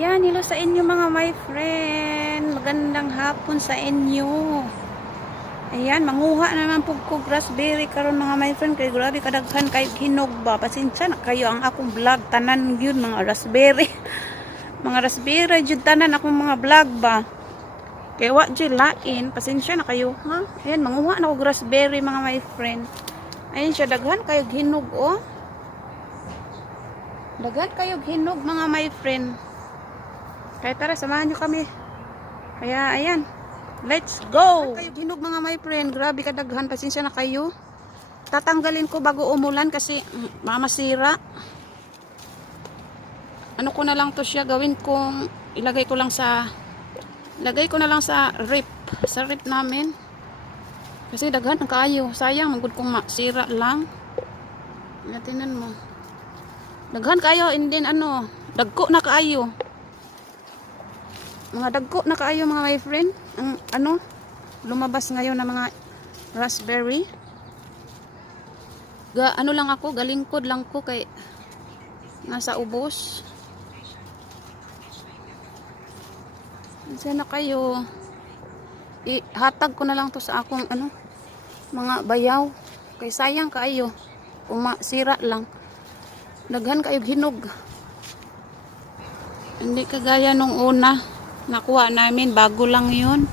Ayan, hello sa inyo mga my friend. Magandang hapon sa inyo. Ayan, manguha na naman po ko raspberry karon mga my friend. Kaya grabe kadaghan kay hinog ba. Pasensya na kayo ang akong vlog. Tanan yun mga raspberry. Mga raspberry jud tanan akong mga vlog ba. Kaya wa jud lain. Pasensya na kayo ha. Ayan, manguha na ko raspberry mga my friend. Ayan siya, daghan kayo hinog oh. Daghan kayo hinog mga my friend. Kaya tara, samahan nyo kami. Kaya, ayan. Let's go! Kayo ginog mga my friend. Grabe kadaghan. Pasensya na kayo. Tatanggalin ko bago umulan kasi mamasira. Ano ko na lang to siya. Gawin kong, ilagay ko na lang sa rip. Sa rip namin. Kasi daghan ang kaayo. Sayang, magod kong masira lang. Natinan mo. Daghan kayo. And then ano, dagko na kaayo. Mga dagko na kaayo mga my friend. Ang ano, lumabas ngayon na mga raspberry. Ano lang ako, galingkod lang ko kay nasa ubos. Sana kayo. Ihatag ko na lang to sa akong ano, mga bayaw. Kay sayang kaayo. Sira lang. Daghan kayo hinog. Hindi kagaya nung una. Nakuha namin, bago lang yun.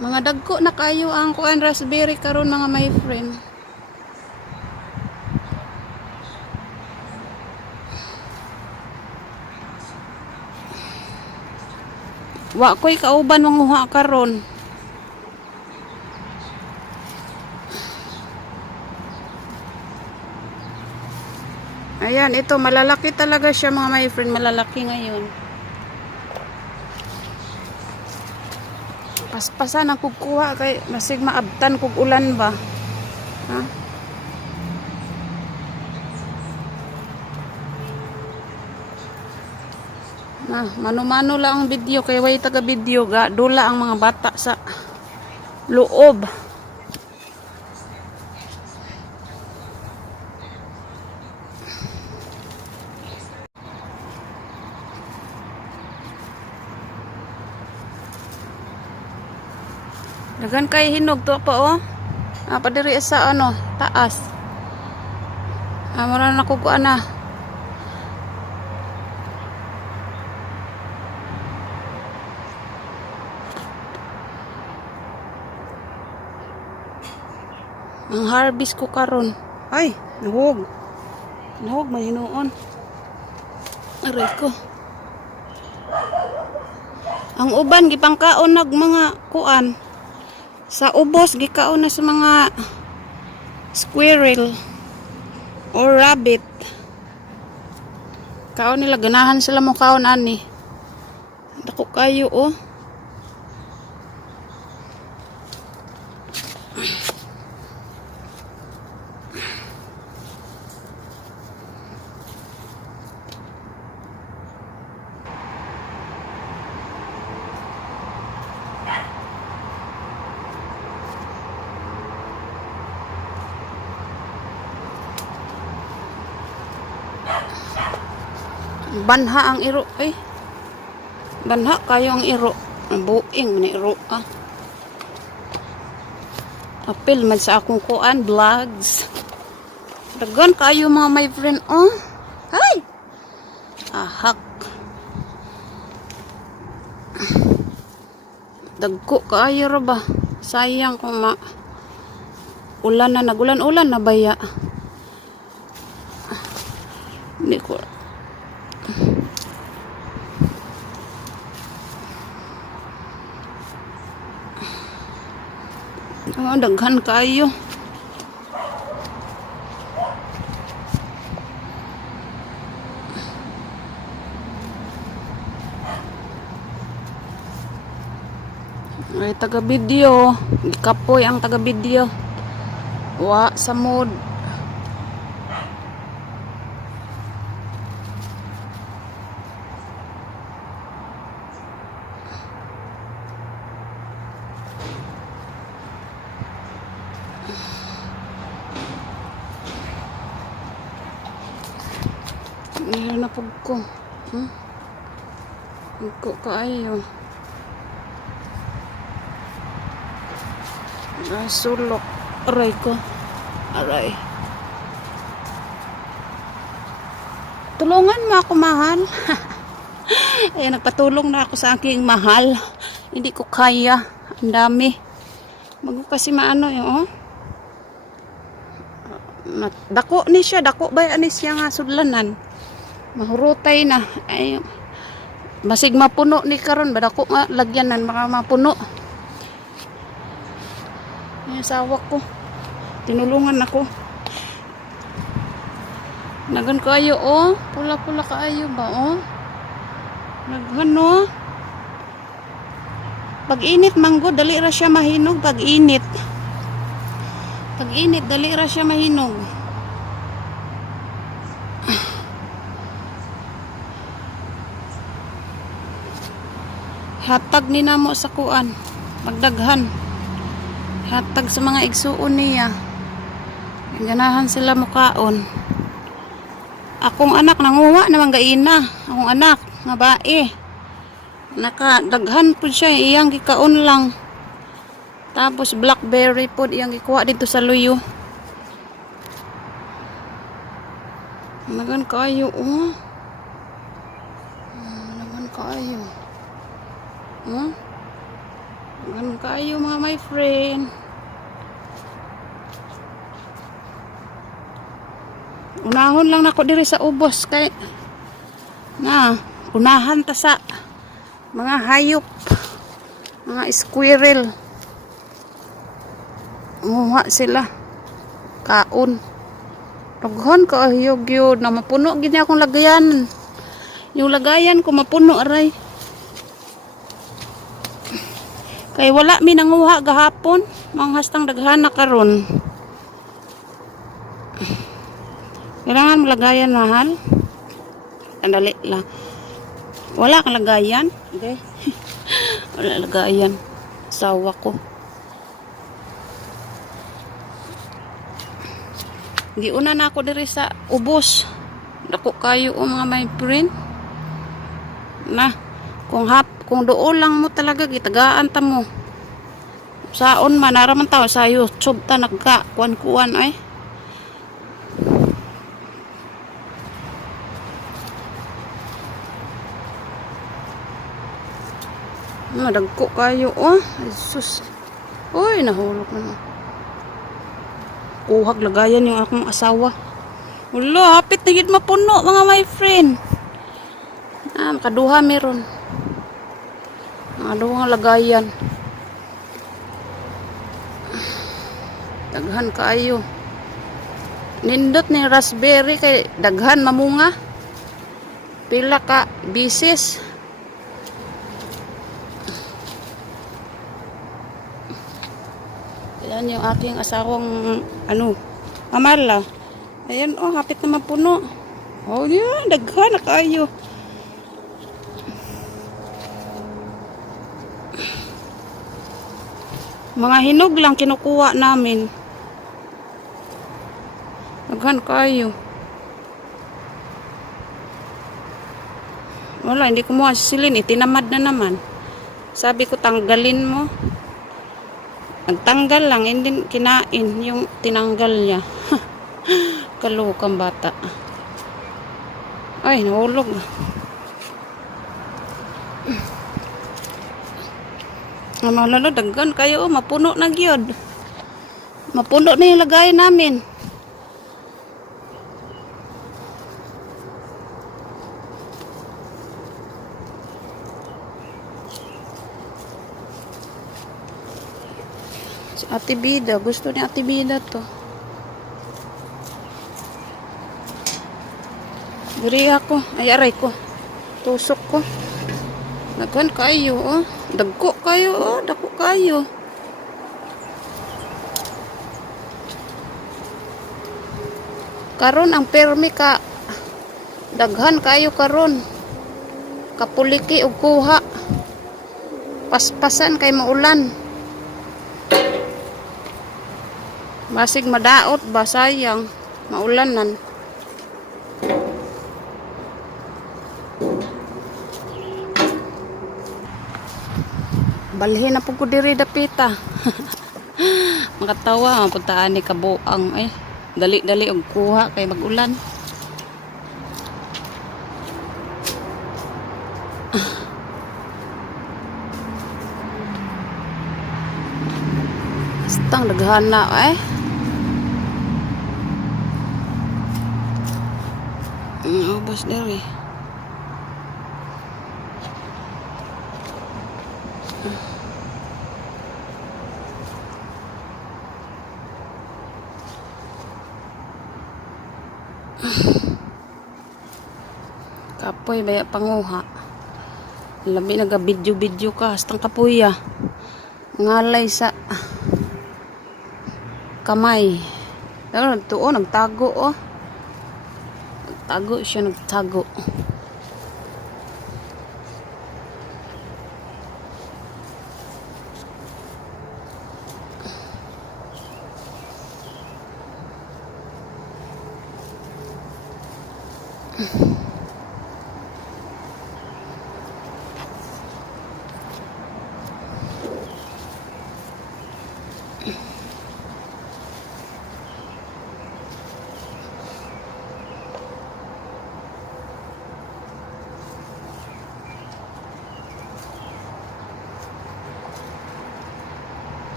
Mga dagko na kayo ang kuan raspberry karon mga my friend. Wa ko'y kauban manguha karon. Ayan, ito malalaki talaga siya mga my friend, malalaki ngayon. Paspasan ang kukuha kay masig maabtan kog ulan ba. Ha? Mano-mano lang ang video kay way taga video ga dula ang mga bata sa loob. Dagan kay hinog to pa oh. Padiri sa ano, taas. Mara na kukuan na. Ang harvest ko karon. Ay, nahog. Nahog may hinuon. Aray ko. Ang uban gipangkaon nag mga kuan. Sa ubos, gikaon na sa mga squirrel or rabbit. Kaon nila, ganahan sila mo kaon ani. Dako kayo oh. Banha ang iro eh. Banha kayo ang iro. Buing ni iro ah. Apil man sa akong kuan vlogs. Dagan kayo mga my friend oh. Hay. Ahak. Dagko kayo ra ba? Sayang kung ulan na nagulan-ulan na baya. Hindi ko daghan kayo. Ay taga video, gikapoy ang taga video. Wa sa mood. Meron na po ko. Ko kaayo. Sulok. Aray ko. Aray. Tulungan mo ako, mahal. Ayan, nagpatulong na ako sa aking mahal. Hindi ko kaya. Ang dami. Bago kasi maano yun, oh. Dako ni siya. Dako ba yan siya nga sudlanan? Mahurutay na. Ay, basig mapuno ni karon. Badako nga lagyanan. Baka mapuno. Ay, asawa ko. Tinulungan ako. Nagan kayo, oh. Pula-pula kaayo ba, oh. Naghan, oh. Pag init manggod, dali ra siya mahinog. Pag init. Pag init, dali ra siya mahinog. Hatag ni namo sa kuan. Pagdaghan. Hatag sa mga igsuon niya. Ganahan sila mukaon. Akong anak nanguha naman gaina. Akong anak nga bae. Nakadaghan po siya, iyang gikaon lang. Tapos blackberry po iyang gikuha dito sa luyo. Nagan kayo, oh. Nagan kayo. Oh. Nagan kayo, mga my friend. Unahon lang nako diri sa ubos kay na unahan ta sa mga hayop, mga squirrel. Muha sila kaon. Daghan kaayog yun na mapuno gini akong lagayan. Yung lagayan ko mapuno aray. Kay wala mi nanguha gahapon, mga hastang daghan na karon. Kailangan malagayan, mahal. Andali lang. Wala kang lagayan? Okay. Wala lagayan. Sawa ko. Giuna na ako diri sa ubos. Dako kayo, o mga my friend. Na, kung doon lang mo talaga, gitagaan ta mo. Saon man, naraman tao sa YouTube ta nagka, kuan-kuan ay. Madagko kayo, oh. Jesus. Uy, nahulog na. Kuhag lagayan yung akong asawa. Wala, hapit na yun mapuno, mga my friend. Makaduha meron. Makaduha lagayan. Daghan kayo. Nindot ni raspberry kay daghan mamunga. Pila ka bisis. Yan yung aking asawang amala. Ayan, oh, hapit na mapuno. Oh, yan, daghan na kayo. Mga hinog lang kinukuha namin. Daghan kayo. Wala, hindi ko mo asilin. Itinamad na naman. Sabi ko, tanggalin mo. Nagtanggal lang, hindi kinain yung tinanggal niya. Kalukang bata. Ay, nahulog. Lalo, daggan kayo, mapuno na gyud. Mapuno na yung lagay namin. Si Ate Bida, gusto ni Ate Bida to. Diri ako, ay aray ko. Tusok ko. Daghan kayo, oh. Dagko kayo, oh. Dagko kayo. Karon ang permi ka. Daghan kayo karon. Kapuliki og kuha. Paspasan kay maulan. Basig madaot ba sayang maulanan. Balhin na po ko diri dapita. Makatawa, mapuntaan ni kabuang. Ay, dali-dali og kuha kay mag-ulan. Stang daghana eh. Ubos diri. Kapoy baya panguha. Labi naga video ka hastang kapoy ah. Ngalay sa kamay. Pero tuo nagtago oh. Nagtago siya nagtago.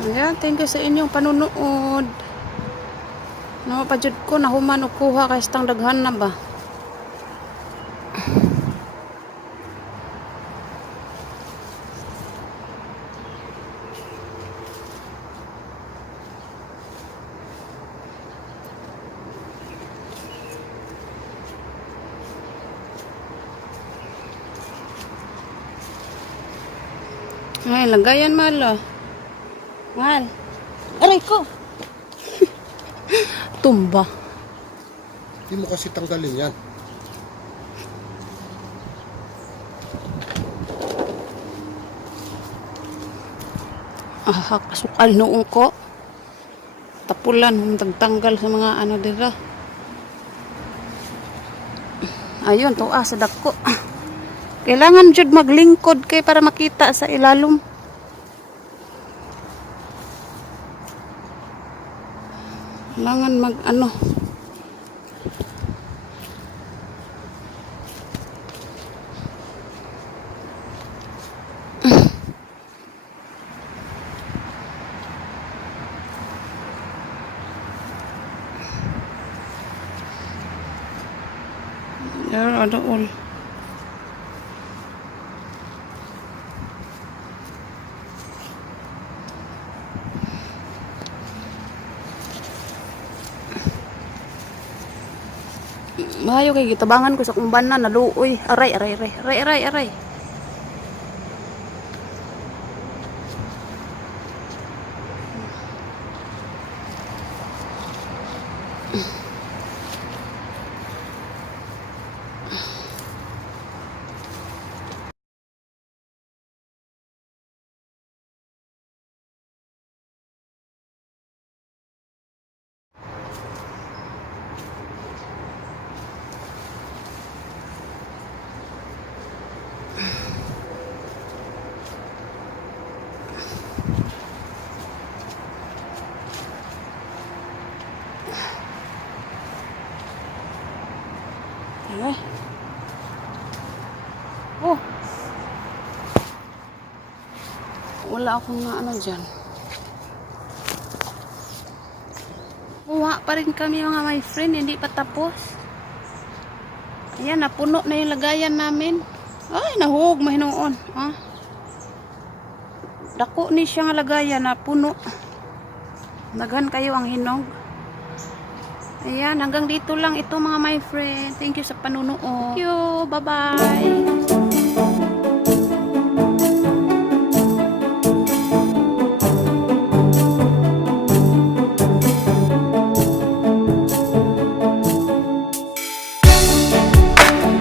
Ayan, thank you sa inyong panunood. Napajud ko nahuman og kuha kay stang daghan na ba. Ay, lagayan malo. Mahal. Aray ko. Tumba. Hindi mo kasi tanggalin yan. Kasukal noong ko. Tapulan, tagtanggal sa mga ano dira. Ayun, tuwa sa dako. Kailangan jud maglingkod kay para makita sa ilalom. Kailangan mag ano. There are all. Mahayo kay gitabangan ko sa kumbanan naluoy. Aray. Aray. Oh. Wala akong na ano dyan. Kuha pa rin kami mga my friend. Hindi pa tapos. Ayan, napuno na yung lagayan namin. Ay, nahug mahinoon. Ah. Dako ni siya nga lagayan na puno. Naghan kayo ang hinog. Ayan, hanggang dito lang ito mga my friend. Thank you sa panunood. Thank you. Bye-bye.